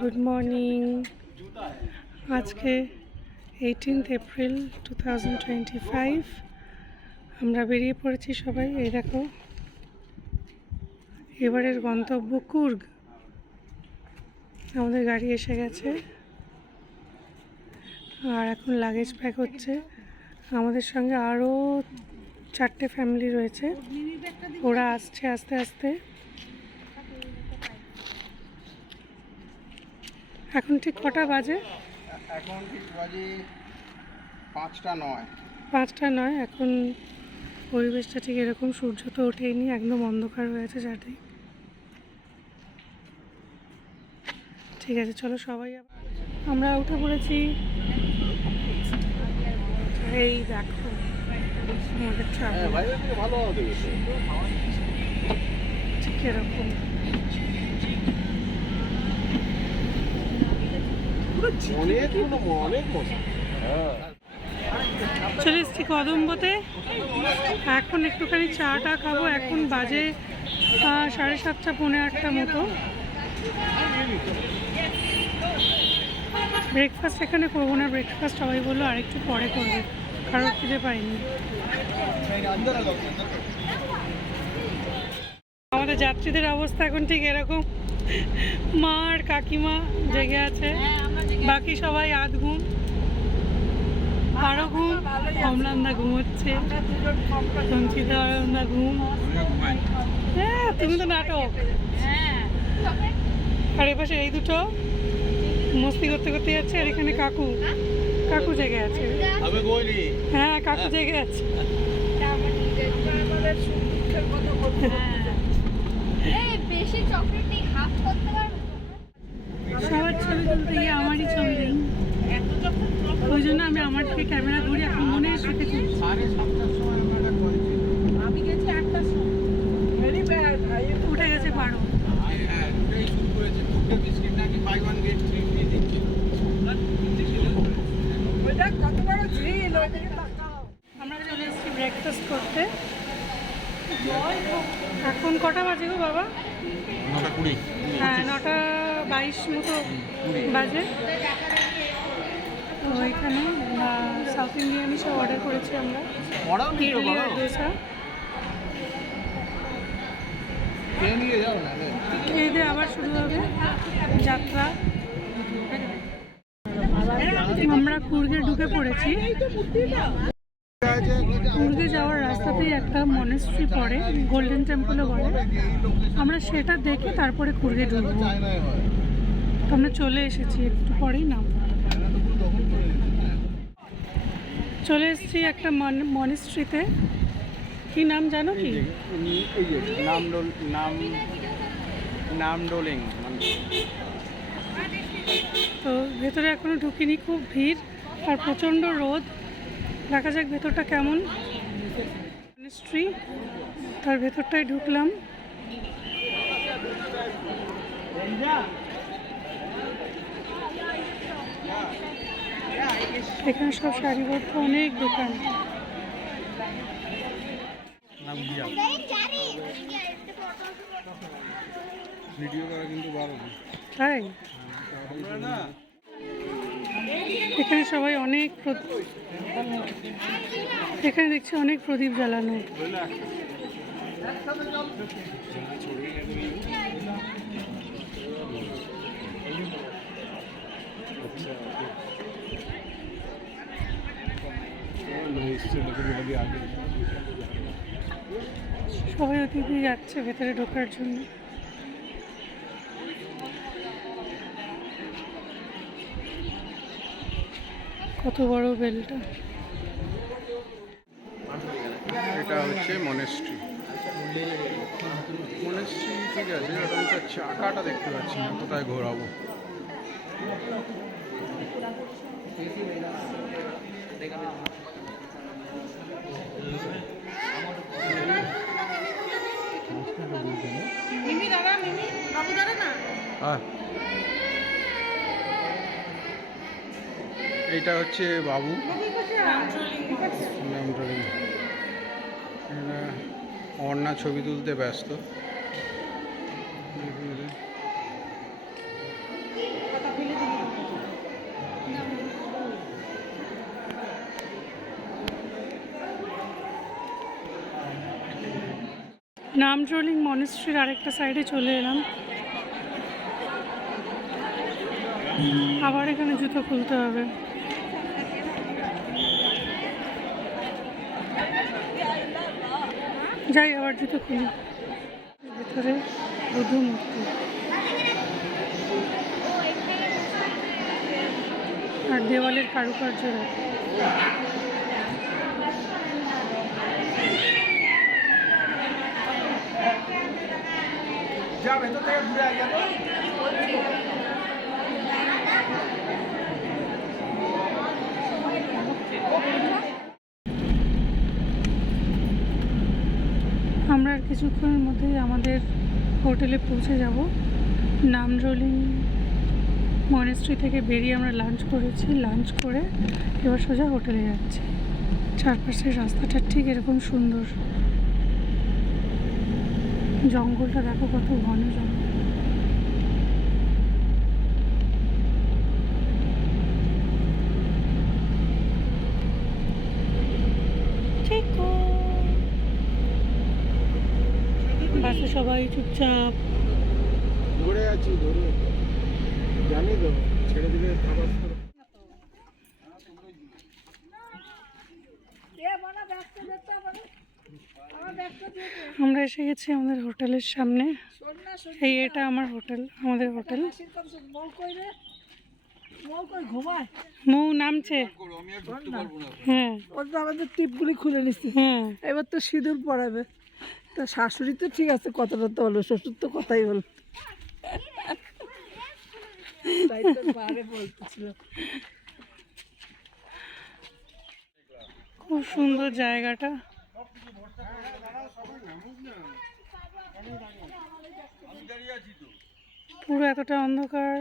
Good morning. আজকে 18th April 2025। আমরা বেরিয়ে পড়েছি সবাই। এই দেখো, এবারের গন্তব্য কুর্গ। আমাদের গাড়ি এসে গেছে আর এখন লাগেজ প্যাক হচ্ছে। আমাদের সঙ্গে আরও 4টে ফ্যামিলি রয়েছে, ওরা আসছে আস্তে আস্তে। এখন ঠিক কটা বাজে? এখন ঠিক বাজে 5টা 9। 5টা 9। এখন পরিবেশটা ঠিক এরকম, সূর্য তো ওঠেইনি, একদম অন্ধকার হয়েছে চারদিক। ঠিক আছে, চলো সবাই আমরা উঠে পড়েছি। এই দেখো আমাদের ট্রাভেল ঠিক এরকম। চলে এসছি কদম্বতে। এখন একটুখানি চাটা খাবো। এখন বাজে 7:30 পৌনে 8টা মতো। ব্রেকফাস্ট এখানে করবো না, ব্রেকফাস্ট সবাই বললো আরেকটু পরে করবো, কারোর খিদে পাইনি। আমাদের যাত্রীদের অবস্থা এখন ঠিক এরকম। মা আর কাকিমা জেগে আছে, বাকি সবাই আধ ঘুম। আরো ঘুম, কমলান্দা ঘুমোচ্ছে, সঞ্চিতা আনন্দা ঘুম। হ্যাঁ, তুমি তো নাটক। আর এপাশে এই দুটো মস্তি করতে করতে যাচ্ছে। আর এখানে কাকু জেগে আছে। হ্যাঁ, কাকু জেগে আছে। সবার ছবি তুলতে গিয়ে আমারই ছবি নেই, ওই জন্য আমি আমার থেকে ক্যামেরা ধরি। এখন মনে রেখেছি 7:30টার সময় আমরা করেছি। আমি গেছি 8টার সময়। ভেরি ব্যাড ভাই, উঠে গেছে 12। হ্যাঁ, এটাই শুরু করেছে। দুটো বিস্কিট নাকি buy one get free free দিচ্ছিল। ওইটা কত বড় ঝিল, ওইদিকে তাকাও। আমরা চলে এসেছি ব্রেকফাস্ট করতে। এখন কটা বাজে গো বাবা? 9:20। হ্যাঁ, 9:22 মতো বাজে। তো এখানে সাউথ ইন্ডিয়ানই সব অর্ডার করেছি আমরা। ইডলি আর ডোসা। নিয়ে যাও না। খেয়ে দিয়ে আবার শুরু হবে যাত্রা। আমরা কুর্গে ঢুকে পড়েছি। কুর্গে যাওয়ার রাস্তাতেই একটা মনেস্ট্রি পড়ে, গোল্ডেন টেম্পলও বলে। আমরা সেটা দেখে তারপরে কুর্গে ঢুকবো। তো আমরা চলে এসেছি, একটু পরেই নাম। চলে এসেছি একটা মনেস্ট্রিতে। কি নাম জানো কি? নামডোলিং। তো ভেতরে এখনো ঢুকিনি, খুব ভিড় আর প্রচণ্ড রোদ। দেখা যাক ভেতরটা কেমন। মনেস্ট্রি, তার ভেতরটায় ঢুকলাম। এখানে সব সারিবদ্ধ অনেক দোকান। ভিডিও করা কিন্তু ভালো। তাই এখানে সবাই অনেক এখানে দেখছি অনেক প্রদীপ জ্বালানো। সবাই ওদিকে যাচ্ছে ভেতরে ঢোকার জন্য। কত বড় বেলটা। এটা হচ্ছে মনেস্ট্রি। ঠিক আছে, আমি তার চাকাটা দেখতে পাচ্ছি না, কোথায় ঘোরাবো। এইটা হচ্ছে বাবু নামডোলিং। অন্না ছবি তুলতে ব্যস্ত। নামজোলিং মনেস্ট্রির আরেকটা সাইডে চলে এলাম। আবার এখানে জুতো খুলতে হবে। যাই আবার জুতো খুলি। ভেতরে বুদ্ধ মূর্তি আর দেওয়ালের কারুকার্য দেখো। যা ভেতর থেকে ঘুরে আগে তো। আমরা আর কিছুক্ষণের মধ্যেই আমাদের হোটেলে পৌঁছে যাব। নামজোলিং মনেস্ট্রি থেকে বেরিয়ে আমরা লাঞ্চ করেছি, লাঞ্চ করে এবার সোজা হোটেলে যাচ্ছি। চারপাশের রাস্তাটা ঠিক এরকম সুন্দর, জঙ্গলটা দেখো কত ঘন জঙ্গল। বাসে সবাই চুপচাপ। ধরে আছি, ধরে জানি তো, ছেড়ে দিলে খাবার তো। আমরা এসে গেছি আমাদের হোটেলের সামনে। এটা আমার হোটেল, আমাদের হোটেল। মৌ নামছে। হ্যাঁ, ওর তো আমাদের টিপগুলি খুলে নিচ্ছে। হ্যাঁ, এবার তো সিঁদুর পরাবে। তো শাশুড়ি তো ঠিক আছে, কথাটা তো হলো, শ্বশুর তো কথাই হলো। তাই তো বারে বলতেছিল। খুব সুন্দর জায়গাটা। পুরো এতটা অন্ধকার।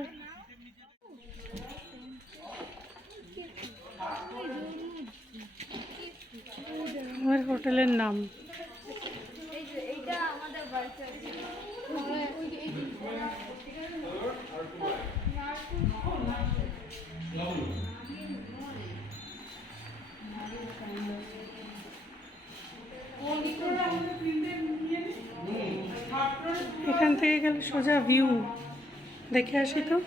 আমার হোটেলের নাম। এখান থেকে গেলে সোজা ভিউ দেখে আসি তো।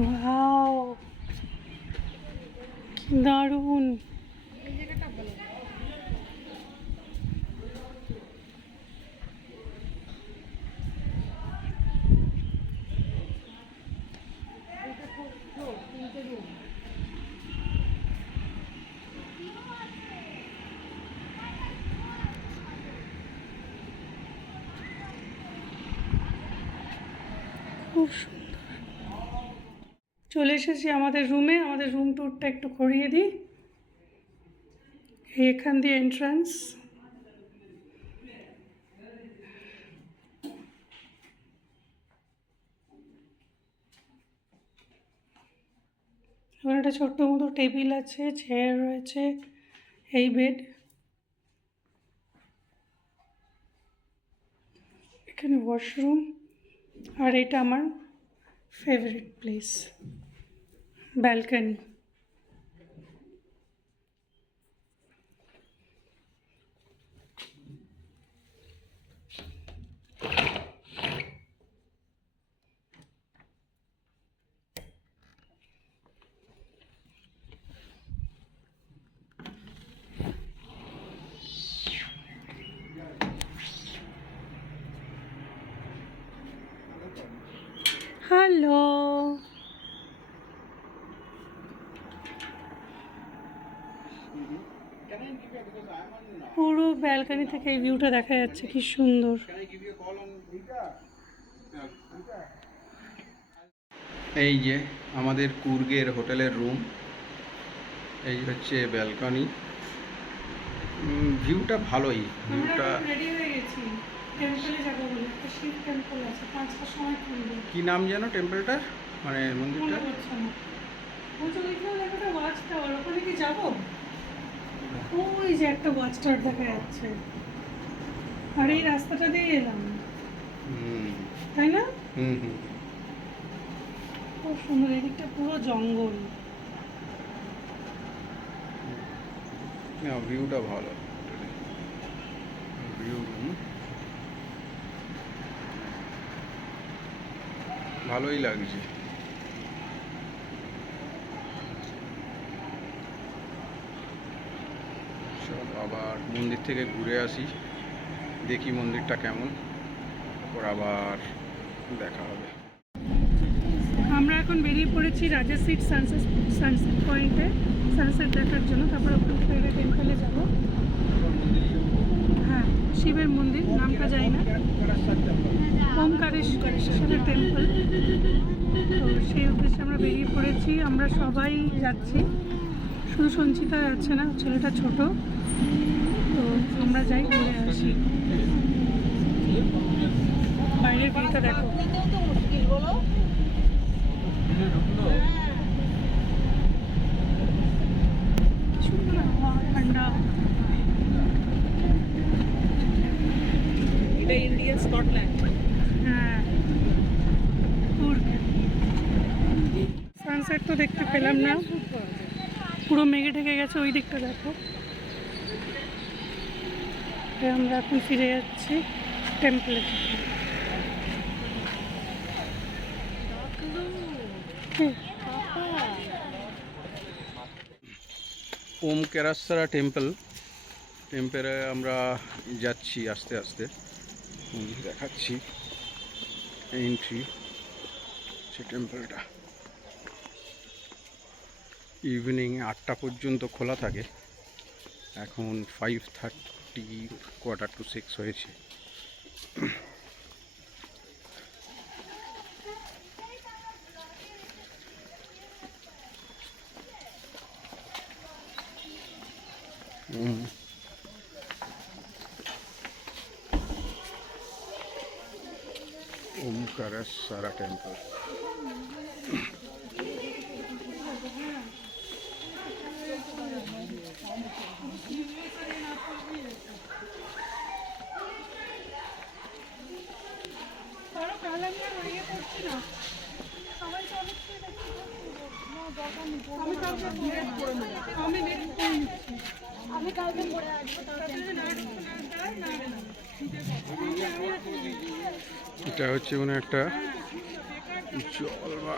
ওয়াও, কি দারুণ। খুব সুন্দর। চলে এসেছি আমাদের রুমে। আমাদের রুম ট্যুরটা একটু করিয়ে দিই। এখান দিয়ে এন্ট্রান্স। ওখানে একটা ছোট্ট মতো টেবিল আছে, চেয়ার রয়েছে, এই বেড। এখানে ওয়াশরুম। আর এটা আমার ফেভারিট প্লেস, ব্যালকনি। হ্যালো, পুরো ব্যালকনি থেকে এই ভিউটা দেখা যাচ্ছে, কি সুন্দর। এই যে আমাদের কুর্গের হোটেলের রুম, এই হচ্ছে ব্যালকনি। ভিউটা ভালোই, ভিউটা। রেডি হয়ে গেছি, টেম্পলে যাবো বলে। একটা শিব টেম্পল আছে, 5টার সময় খুলবে। কি নাম যেন টেম্পলটার, মানে মন্দিরটা? মনে পড়ছে না। বলছো ওইখানে দেখো একটা ওয়াচ টাওয়ার, ওখানে কি যাবো? ওই যে একটা ওয়াচ টাওয়ার দেখা যাচ্ছে। আর এই রাস্তাটা দিয়ে এলাম, তাই না? হুম হুম। খুব সুন্দর। এদিকটা পুরো জঙ্গল। ভিউটা ভালো। ভিউ রুম ভালোই লাগছে। চল আবার মন্দির থেকে ঘুরে আসি, দেখি মন্দিরটা কেমন, তারপর আবার দেখা হবে। আমরা এখন বেরিয়ে পড়েছি রাজাসিট সানসেট পয়েন্টে সানসেট দেখার জন্য। তারপর ওখান থেকে একটা টেম্পলে যাব। হ্যাঁ, শিবের মন্দির, নামটা জানি না, ওমকারেশ্বরের টেম্পল। তো সেই উদ্দেশ্যে আমরা বেরিয়ে পড়েছি। আমরা সবাই যাচ্ছি, শুধু সঞ্চিতা যাচ্ছে না, ছেলেটা ছোট। তো আমরা যাই, ঘুরে আসি। বাইরের ভিউটা দেখো, ঠান্ডা। এটা ইন্ডিয়া স্কটল্যান্ড। হ্যাঁ, সানসেট তো দেখতে পেলাম না, পুরো মেঘে ঢেকে গেছে। ওই দিকটা দেখো। আমরা এখন ফিরে যাচ্ছি টেম্পলে। ওমকারেশ্বর টেম্পলে আমরা যাচ্ছি আস্তে আস্তে, দেখাচ্ছি এন্ট্রি। সে টেম্পলটা ইভিনিং 8টা পর্যন্ত খোলা থাকে, এখন 5:30 4:45 হয়েছে। ওমকারেশ্বর টেম্পল। এটা হচ্ছে মানে একটা জল বা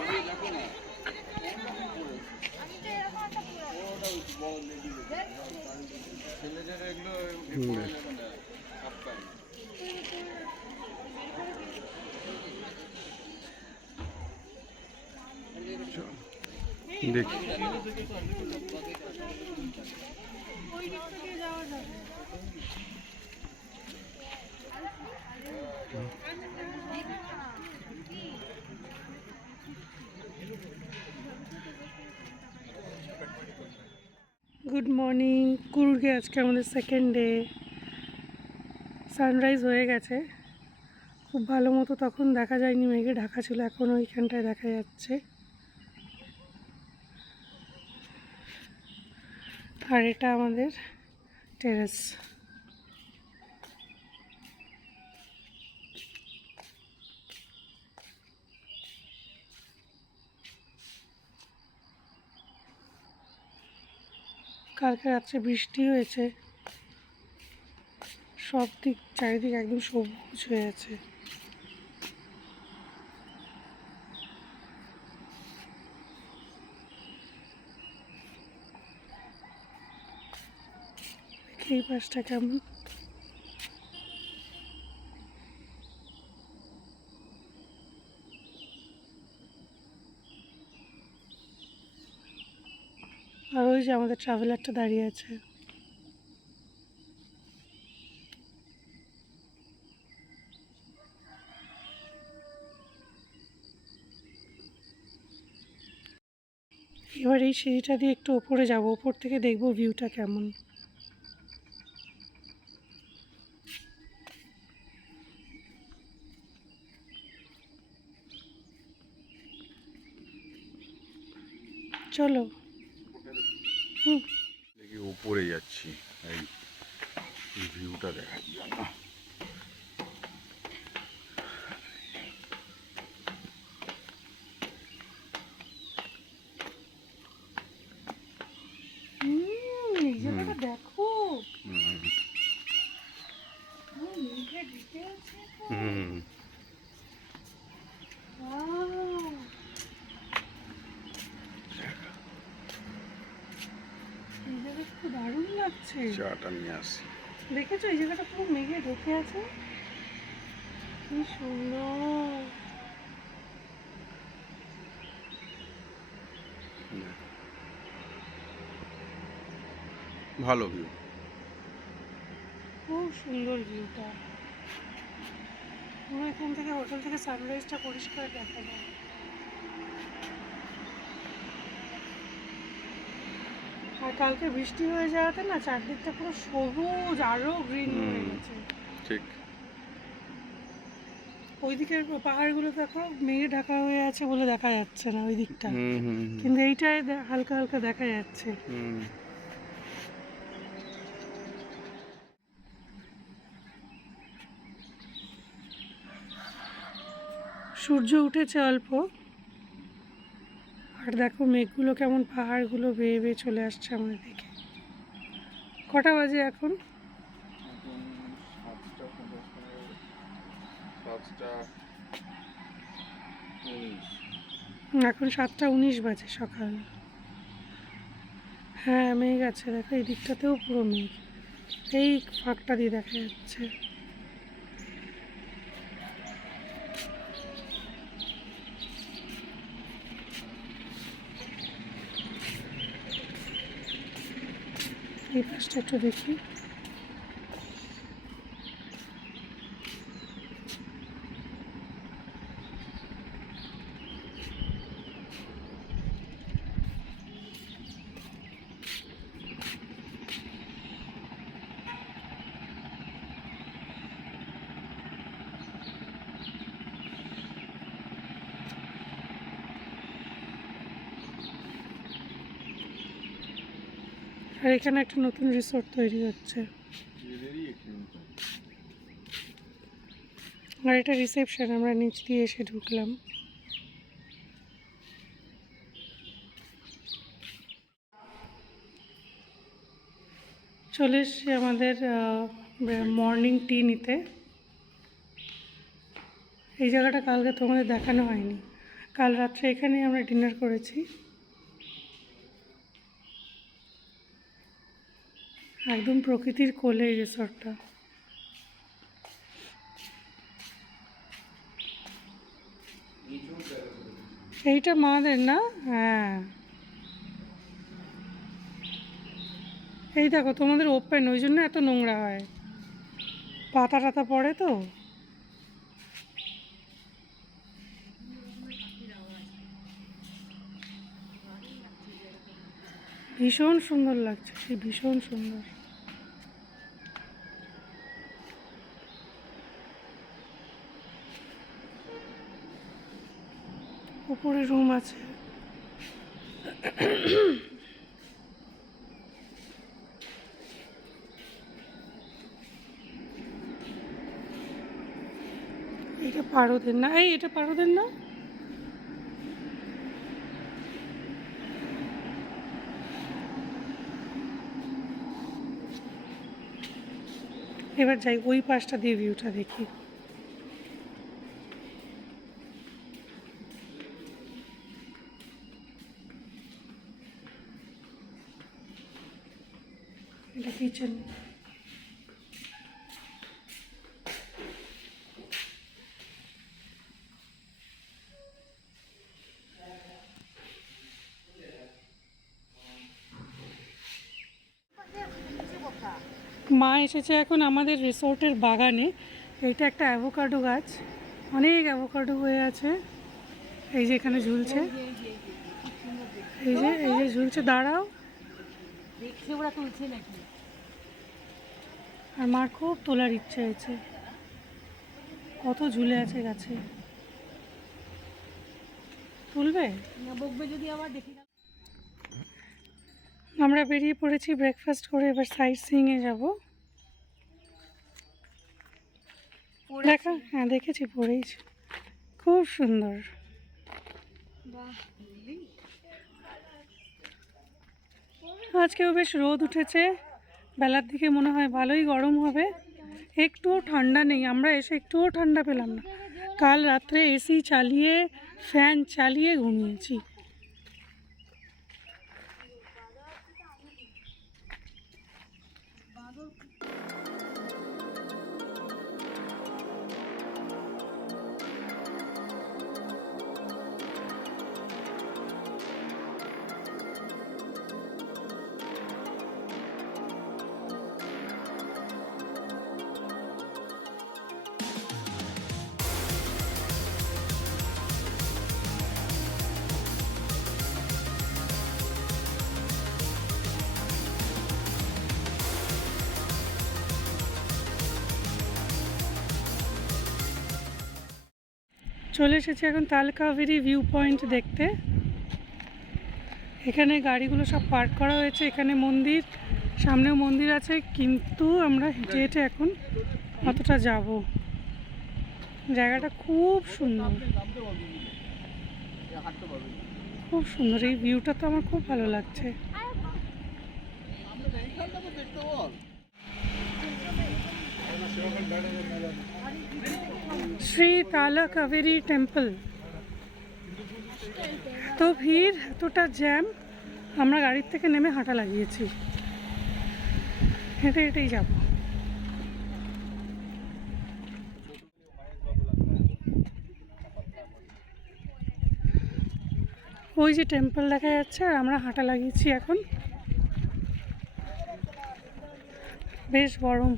দেখি। গুড মর্নিং কুর্গে। আজকে আমাদের সেকেন্ড ডে। সানরাইজ হয়ে গেছে, খুব ভালো মতো তখন দেখা যায়নি, মেঘে ঢাকা ছিল। এখন ওইখানটায় দেখা যাচ্ছে। আর এটা আমাদের টেরেস। কালকে রাত্রে বৃষ্টি হয়েছে, সব দিক চারিদিক একদম সবুজ হয়ে আছে। এই পাশটা কেমন। আর ওই যে আমাদের ট্রাভেলারটা দাঁড়িয়ে আছে। এবার এই সিঁড়িটা দিয়ে একটু ওপরে যাব, ওপর থেকে দেখবো ভিউটা কেমন। চলো। দেখি উপরে যাচ্ছি এই ভিউটা দেখার জন্য। এই জায়গাটা দেখো, চাটা নিয়ে আসি। দেখেছো এই জায়গাটা পুরো মেঘে ঢেকে আছে, কি সুন্দর। ভালো ভিউ। খুব সুন্দর ভিউটা, পুরো এখান থেকে হোটেল থেকে সানরাইজটা পরিষ্কার দেখা যায়। আর কালকে বৃষ্টি হয়ে যাওয়াতে না চারদিকটা পুরো সবুজ, আরো গ্রিন হয়ে গেছে। ঠিক। ওই দিকের পাহাড়গুলো দেখো মেঘে ঢাকা হয়ে আছে বলে দেখা যাচ্ছে না ওই দিকটা, হুম। কিন্তু এইটায় হালকা হালকা দেখা যাচ্ছে। সূর্য উঠেছে অল্প, আর দেখো মেঘগুলো কেমন পাহাড়গুলো বেয়ে বেয়ে চলে আসছে আমাদের দিকে। কটা বাজে এখন? এখন 7:19 বাজে সকাল। হ্যাঁ মেঘ আছে, দেখো এই দিকটাতেও পুরো মেঘ, এই ফাঁকটা দিয়ে দেখা যাচ্ছে। এই পাশটা একটু দেখি। আর এখানে একটা নতুন রিসোর্ট তৈরি হচ্ছে, আর এটা রিসেপশন, আমরা নিচ দিয়ে এসে ঢুকলাম। চলে এসছি আমাদের মর্নিং টি নিতে। এই জায়গাটা কালকে তোমাদের দেখানো হয়নি, কাল রাত্রে এখানেই আমরা ডিনার করেছি। একদম প্রকৃতির কোলে এই রিসর্টটা। এইটা মাদের না? হ্যাঁ এই দেখো তোমাদের ওপেন, ওই জন্য এত নোংরা হয়, পাতা টাতা পড়ে তো। ভীষণ সুন্দর লাগছে, সেই ভীষণ সুন্দর। উপরে রুম আছে। এটা পারদের না? এই এটা পারদের না? এবার যাই ওই পাশটা দিয়ে ভিউটা দেখি। এটা কিচেন। মা এসেছে এখন আমাদের রিসোর্টের বাগানে। এইটা একটা অ্যাভোকাডো গাছ, অনেক অ্যাভোকাডো হয়ে আছে। এই যে এখানে ঝুলছে, এই যে ঝুলছে। দাঁড়াও, আর মার খুব তোলার ইচ্ছে হয়েছে, কত ঝুলে আছে গাছে। তুলবে? আমরা বেরিয়ে পড়েছি ব্রেকফাস্ট করে, এবার সাইট সিইংয়ে যাবো। দেখা, হ্যাঁ দেখেছি, পড়েইছি, খুব সুন্দর। আজকেও বেশ রোদ উঠেছে, বেলার দিকে মনে হয় ভালোই গরম হবে, একটুও ঠান্ডা নেই। আমরা এসে একটুও ঠান্ডা পেলাম না, কাল রাত্রে এসি চালিয়ে ফ্যান চালিয়ে ঘুমিয়েছি। চলে এসেছি এখন তালকাবেরি ভিউ পয়েন্ট দেখতে। এখানে গাড়িগুলো সব পার্ক করা হয়েছে। এখানে মন্দির, সামনেও মন্দির আছে, কিন্তু আমরা হেঁটে হেঁটে এখন অতটা যাব। জায়গাটা খুব সুন্দর, খুব সুন্দর। এই ভিউটা তো আমার খুব ভালো লাগছে। শ্রী তালকাবেরি টেম্পল। এত ভিড়, এতটা জ্যাম, আমরা গাড়ির থেকে নেমে হাঁটা লাগিয়েছি, হেঁটে হেঁটেই যাব। ওই যে টেম্পল দেখা যাচ্ছে, আর আমরা হাঁটা লাগিয়েছি এখন। বেশ গরম।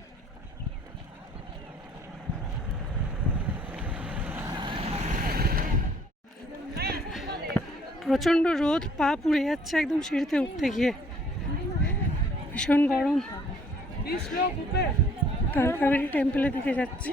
প্রচণ্ড রোদ, পা পুড়ে যাচ্ছে একদম সিঁড়িতে উঠতে গিয়ে, ভীষণ গরম। তালকাবেরি টেম্পলের দিকে যাচ্ছি।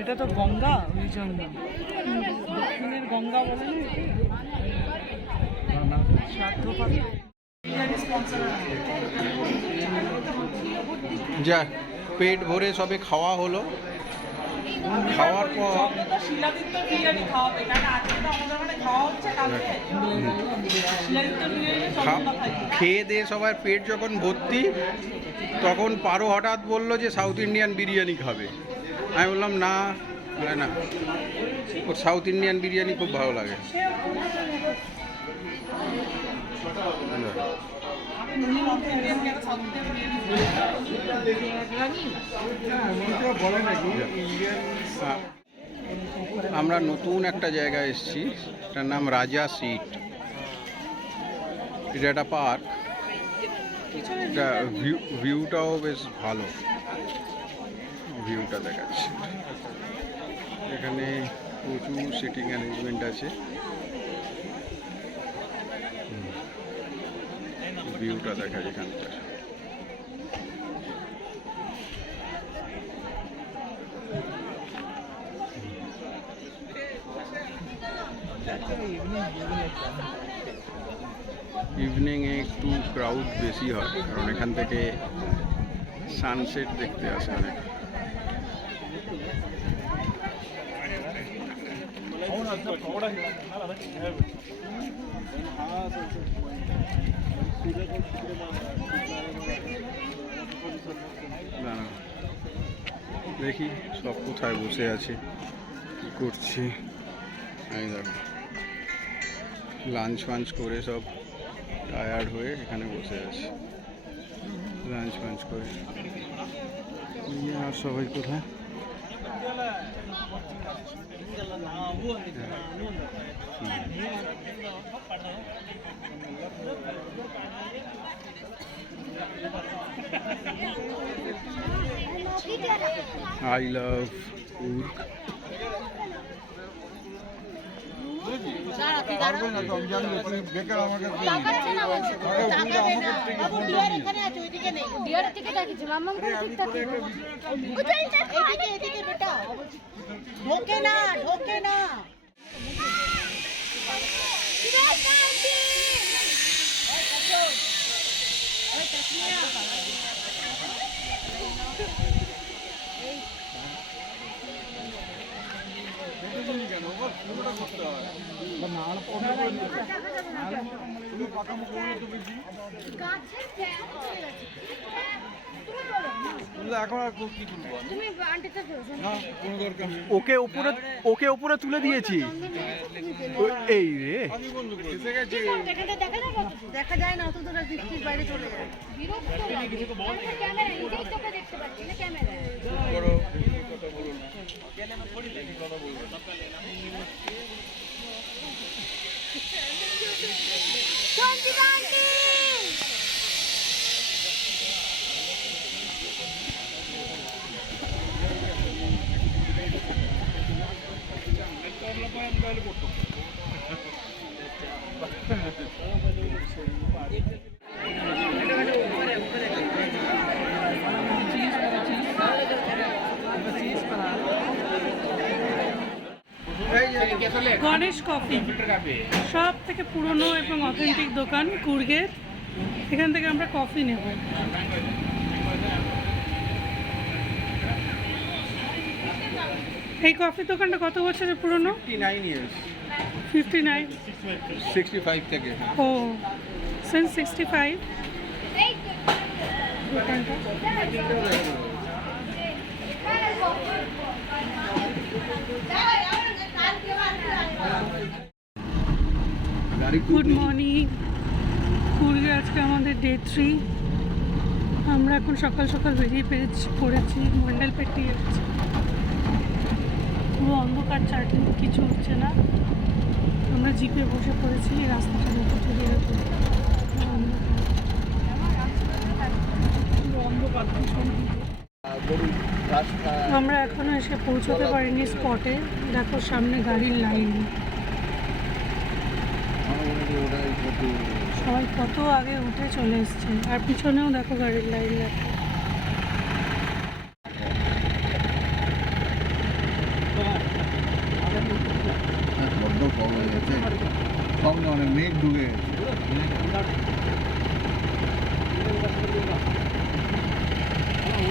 এটা তো গঙ্গা, ওই জন্য দক্ষিণের গঙ্গা বলে না। যাক, পেট ভরে সবে খাওয়া হলো। খাওয়ার পর খেয়ে দিয়ে সবার পেট যখন ভর্তি, তখন পারো হঠাৎ বললো যে সাউথ ইন্ডিয়ান বিরিয়ানি খাবে। আমি বললাম না না, ওর সাউথ ইন্ডিয়ান বিরিয়ানি খুব ভালো লাগে। আমরা নতুন একটা জায়গায় এসেছি, এটার নাম রাজা সিট। এটা একটা পার্ক, এটা ভিউটাও বেশ ভালো, ভিউটা দেখাচ্ছে। এখানে প্রচুর সিটিং অ্যারেঞ্জমেন্ট আছে, ভিউটা দেখায় এখানকার। ইভিনিংয়ে একটু ক্রাউড বেশি হয়, কারণ এখান থেকে সানসেট দেখতে আসে অনেক। দেখি সব কোথায় বসে আছে, কি করছে। এই দেখো, লাঞ্চ ফাঞ্চ করে সব টায়ার্ড হয়ে এখানে বসে আছে, লাঞ্চ ফাঞ্চ করে। আর সবাই কোথায়? I love Coorg. ঢোকে না, ঢোকে না। ওকে উপরে তুলে দিয়েছি। এই রে, দেখা যায় না, অত তোরা বৃষ্টির বাইরে চলে যায়। গণেশ কফি সব থেকে পুরনো এবং অথেন্টিক দোকান কুর্গের। এখান থেকে আমরা কফি নেব। এই কফি দোকানটা কত বছরের পুরনো? 59 years 59। 65 থেকে। ও সিন্স 65 দোকানটা। Good morning. কুর্গে আজকে আমাদের ডে 3। আমরা এখন সকাল সকাল বেরিয়ে পড়েছি মন্ডলপেট্টি যাচ্ছি। পুরো অন্ধকার, চারদিকে কিছু হচ্ছে না। আমরা জিপে বসে পড়েছি। রাস্তাটা দেখে চলে গেছে আমরা এখনো এসে পৌঁছতে পারিনি স্পটে। দেখো সামনে গাড়ির লাইন, সবাই কত আগে উঠে চলে এসছে। আর পিছনেও দেখো গাড়ির লাইন। দেখো অনেক মেঘ ঢুকে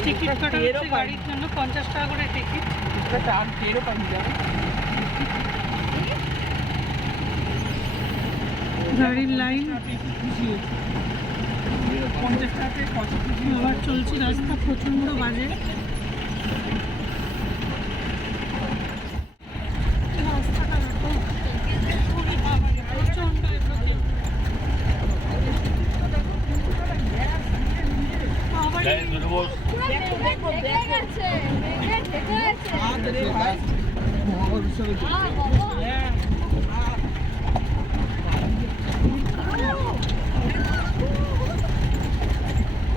টিকিট কাটা হচ্ছে গাড়ির জন্য 50 টাকা করে টিকিট। গাড়ির লাইন আবার চলছি। রাস্তা প্রচণ্ড বাজে। রাস্তাটা দেখো প্রচণ্ড।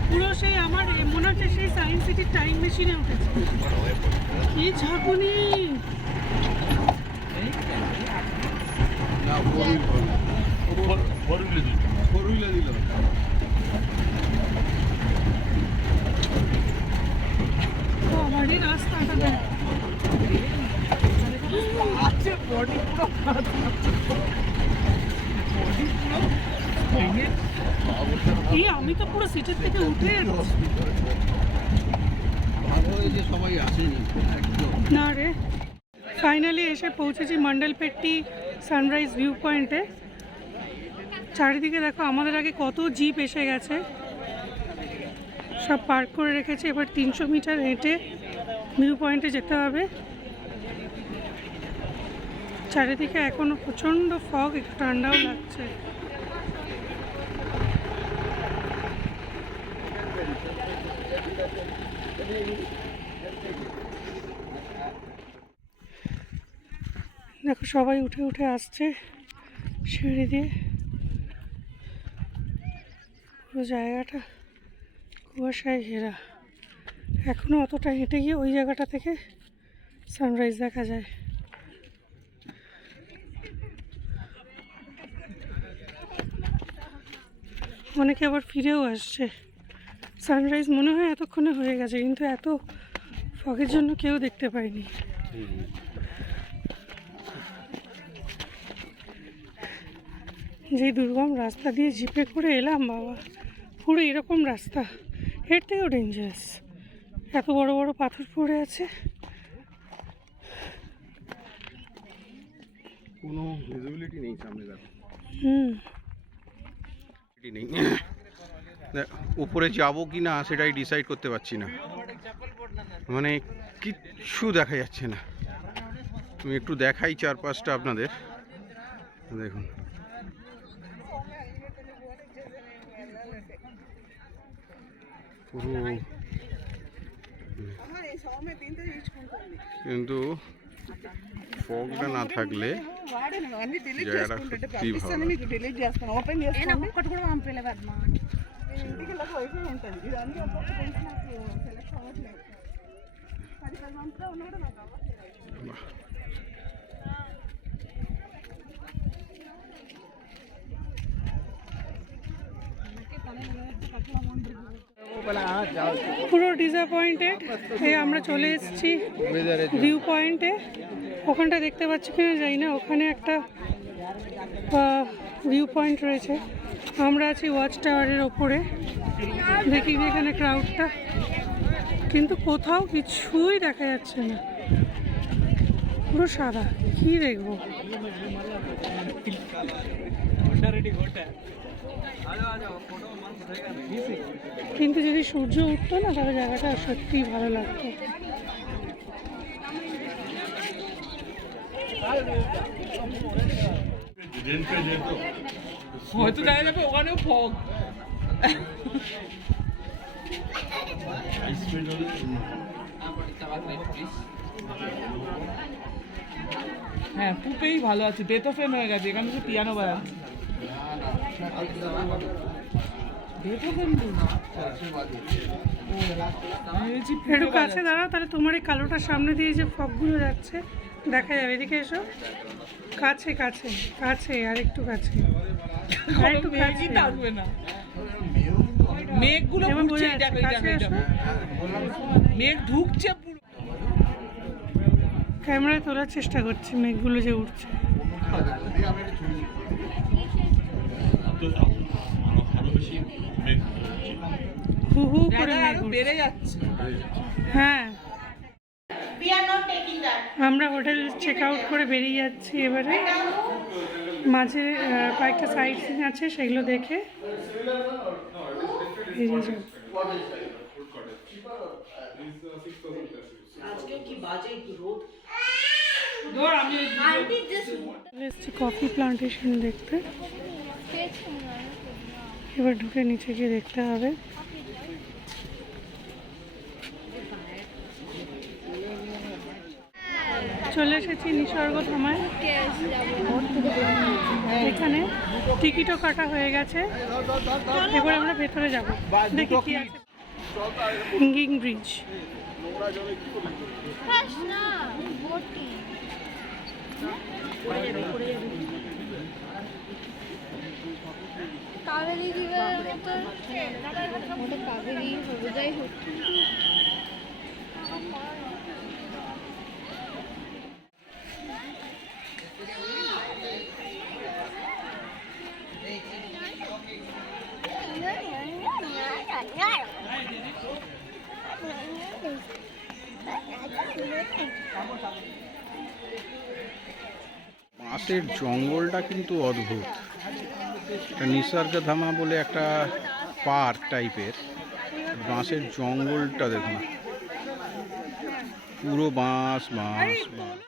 পুরো সেই আমার মনে হচ্ছে সেই সায়েন্স সিটির টাইম মেশিনে উঠেছে। কি ঝাঁকুনি! আমারই রাস্তাটা দেখ। এই আমি তো পুরো সিটের থেকে উঠে সবাই আসেনি না রে। ফাইনালি এসে পৌঁছেছি মন্ডলপেট্টি সানরাইজ ভিউ পয়েন্টে। চারিদিকে দেখো আমাদের আগে কত জিপ এসে গেছে, সব পার্ক করে রেখেছে। এবার 300 মিটার হেঁটে ভিউ পয়েন্টে যেতে হবে। চারিদিকে এখনো প্রচণ্ড ফগ, একটু ঠান্ডাও লাগছে। দেখো সবাই উঠে উঠে আসছে সিঁড়ি দিয়ে। পুরো জায়গাটা কুয়াশায় ঘেরা। এখনো অতটা হেঁটে গিয়ে ওই জায়গাটা থেকে সানরাইজ দেখা যায়। অনেকে আবার ফিরেও আসছে। সানরাইজ মনে হয় এতক্ষণে হয়ে গেছে, কিন্তু এত ফগের জন্য কেউ দেখতে পায়নি। যে দুর্গম রাস্তা দিয়ে জিপে করে এলাম বাবা, পুরো এরকম রাস্তা, এর থেকেও ডেঞ্জারাস। এত বড় বড় পাথর পড়ে আছে। কোনো ভিজিবিলিটি নেই সামনে। দেখো নেই, উপরে যাব কি না সেটাই ডিসাইড করতে পারছি না। মানে কিচ্ছু দেখা যাচ্ছে না। আমি একটু দেখাই চারপাশটা আপনাদের। দেখুন পুরো, কিন্তু ফগটা না থাকলে জায়গাটা সত্যি ভালো। পুরো ডিসঅ্যাপয়েন্টেড। এই আমরা চলে এসেছি ভিউ পয়েন্টে। ওখানটা দেখতে পাচ্ছি কিনা জানি না, ওখানে একটা ভিউ পয়েন্ট রয়েছে। আমরা আছি ওয়াচ টাওয়ারের ওপরে। দেখি এখানে ক্রাউডটা, কিন্তু কোথাও কিছুই দেখা যাচ্ছে না, পুরো সাদা। কি দেখবো? কিন্তু যদি সূর্য উঠতো না তাহলে জায়গাটা সত্যিই ভালো লাগতো। হয়তো দেখা যাবে ওখানেও ফগ। হ্যাঁ, পুপেই ভালো আছে। বেথোফেন হয়ে গেছে, এখানে তো পিয়ানো বাজাচ্ছে। বেথোফেন একটু কাছে দাঁড়াও, তাহলে তোমার এই কালোটার সামনে দিয়ে যে ফগগুলো যাচ্ছে দেখা যাবে। এদিকে এসো, কাছে কাছে কাছে, আর একটু কাছে, আর একটু কাছে। থাকবে না, মেঘগুলো যেমন ঘুরছে। বোঝা যাচ্ছে, কাছে এসো। মেঘ ঢুকছে পুরো। ক্যামেরায় তোলার চেষ্টা করছি মেঘগুলো যে উঠছে। হু হু করে মেঘ উঠছে। বেড়ে যাচ্ছে। হ্যাঁ, আমরা হোটেল চেক আউট করে বেরিয়ে যাচ্ছি এবারে। মাঝে কয়েকটা সাইট সিন আছে, সেগুলো দেখে বেরিয়ে যাব। চলে এসেছি কফি প্লান্টেশন দেখতে। এবার ঢুকে নিচে গিয়ে দেখতে হবে। চলে এসেছি নিসর্গ ধামায়। এখানে টিকিটও কাটা হয়ে গেছে। এবার আমরা ভেতরে যাব, দেখি কি আছে। Hanging bridge. কাবেরী রিভারের মতো ওটা কাবেরী হবে, যাই হোক। বাঁশের জঙ্গলটা কিন্তু অদ্ভুত। এটা নিসর্গধামা বলে একটা পার্ক টাইপের। বাঁশের জঙ্গলটা দেখুন, পুরো বাঁশ বাঁশ বাঁশ।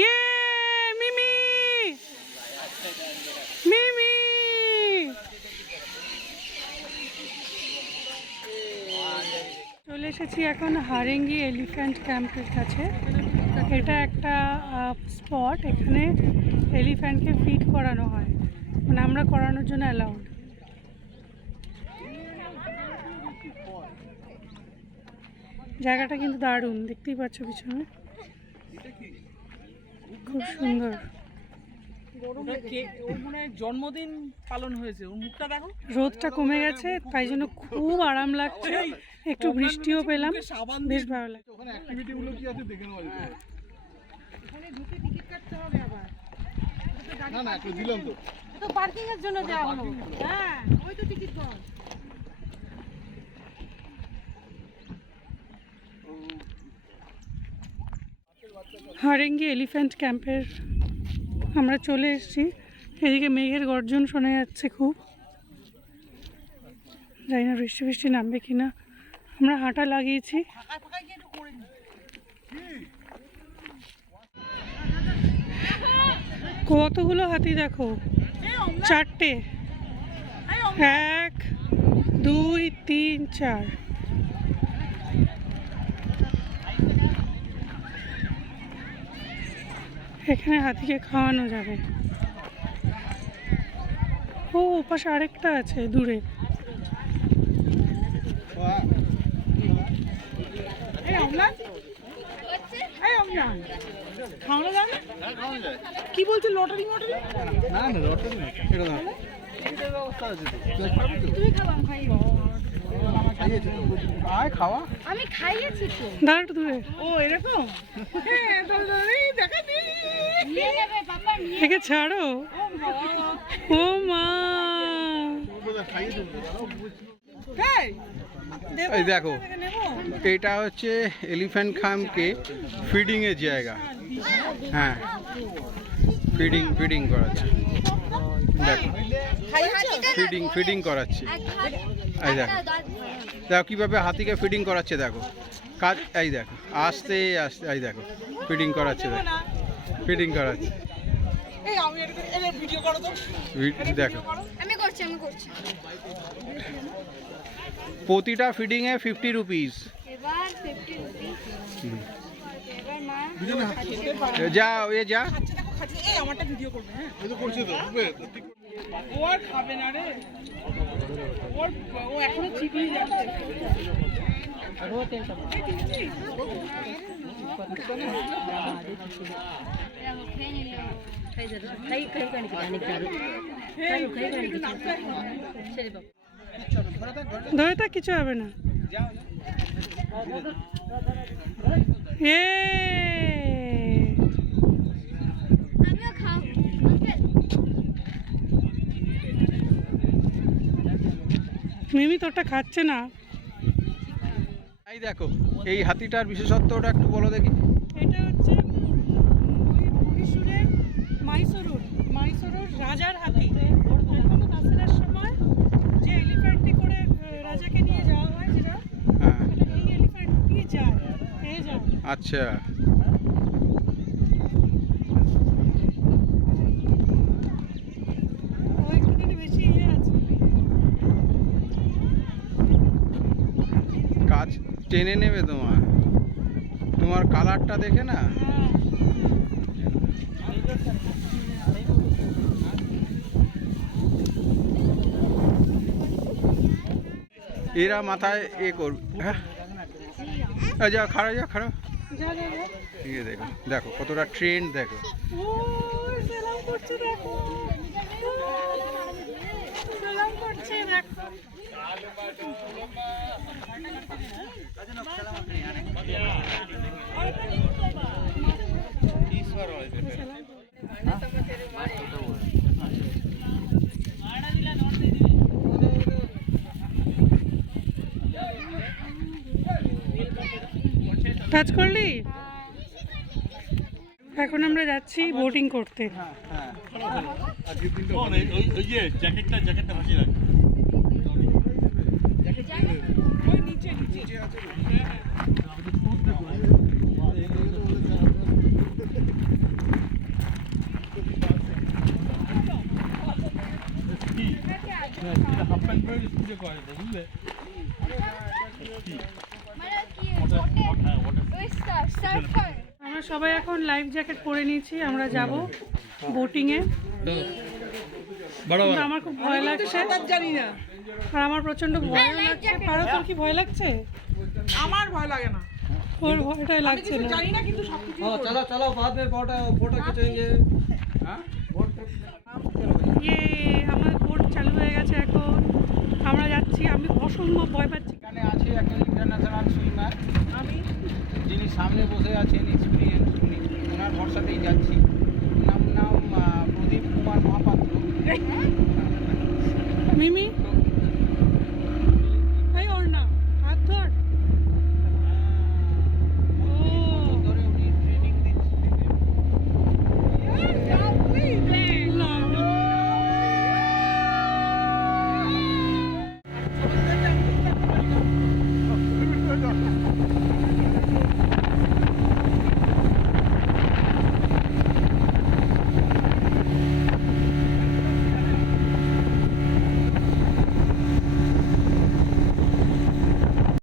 ইয়ে মিমি, মিমি। চলে এসেছি এখন হারেঙ্গি এলিফ্যান্ট ক্যাম্পের কাছে। এটা একটা স্পট, এখানে এলিফ্যান্টকে ফিড করানো হয়, মানে আমরা করানোর জন্য অ্যালাউড। জায়গাটা কিন্তু দারুণ, দেখতেই পাচ্ছ পিছনে, খুব সুন্দর। ওর মনে হয় জন্মদিন পালন হয়েছে, ওর মুখটা দেখো। রোদটা কমে গেছে, তাই জন্য খুব আরাম লাগছে। একটু বৃষ্টিও পেলাম, বেশ ভালো লাগছে। পার্কিং এর জন্য দেওয়া হলো। হ্যাঁ, ওই তো টিকিট কর। হারেঙ্গি এলিফ্যান্ট ক্যাম্পের আমরা চলে এসেছি। এদিকে মেঘের গর্জন শোনা যাচ্ছে খুব। জানি না বৃষ্টি বৃষ্টি নামবে কিনা। আমরা হাঁটা লাগিয়েছি। কতগুলো হাতি দেখো, 4টে, 1 2 3 4। এখানে হাতিকে খাওয়ানো যাবে। ও ওপাশে আরেকটা আছে দূরে। কি বলছে লটারি মটারি? না না, লটারি না, এটা না, টিকিটের ব্যবস্থা আছে তো। তুমি খাবা, আমি খাই। আয় খাওয়া। আমি খাইয়েছি তো। দাঁড়া একটু দূরে। ও এরকম হ্যাঁ দেখা নিয়ে নেবে পাপা নিয়ে। একে ছাড়ো। ও মা, এই দেখো, এটা হচ্ছে এলিফ্যান্ট খামকে ফিডিং এর জায়গা। হ্যাঁ, ফিডিং করাচ্ছে। দেখো, ফিডিং করাচ্ছে। এই দেখো, দেখো কিভাবে হাতিকে ফিডিং করাচ্ছে। দেখো কাজ, এই দেখো আস্তে আস্তে, এই দেখো ফিডিং করাচ্ছে। দেখো ফিডিং করাচ্ছে। দেখো আমি করছি। প্রতিটা ফিডিংয়ে 50 রুপিস। এবার 50 রুপিস। এবার মা যা এ যা। এই আমারটা ভিডিও করবে হ্যাঁ ও আর খাবে না রে ও এখনো চিবিয়ে যাচ্ছে ধরে থাক, কিছু হবে না। এ আমিও খাও। মিমি তোরটা খাচ্ছে না। এই দেখো, এই হাতিটার বিশেষত্বটা একটু বলো দেখি। এটা হচ্ছে মহীশূরের মাইসোরুর রাজার হাতি। এখনো দশেরার সময় যে এলিফ্যান্টে করে রাজাকে নিয়ে যাওয়া হয়, যেটা হ্যাঁ, এই এলিফ্যান্ট নিয়ে যায়। আচ্ছা। ও একটুখানি বেশি আছে। কাজ টেনে নেবে তোমার কালারটা দেখে না। এরা মাথায় করবে। হ্যাঁ, যা খারাপ ঠিক আছে। দেখো কতটা ট্রেন্ড। দেখো ও সালাম করছে, দেখো সালাম করছে, দেখো। টাচ করলি? এখন আমরা যাচ্ছি বোটিং করতে। মানে কি ওই সার্ফার। আমরা সবাই এখন লাইফ জ্যাকেট পরে নিয়েছি, আমরা যাব বোটিংয়ে। কিন্তু আমার খুব ভয় লাগছে, জানি না আর আমার প্রচন্ড ভয় লাগছে। পারো, তোর কি ভয় লাগছে? আমার ভয় লাগে না ওর ভয়টাই লাগছে না। জানি না কিন্তু সবকিছু चलो बाद में फोटो खींचेंगे। ইয়ে, আমার বোট চালু হয়ে গেছে এখন, আমরা যাচ্ছি। আমি অসম্ভব ভয় পাচ্ছি। এখানে আছে একজন ইন্টারন্যাশনাল সুইমার, যিনি সামনে বসে আছেন, এক্সপিরিয়েন্স। ওনার ভরসাতেই যাচ্ছি। নাম প্রদীপ কুমার মহাপাত্র।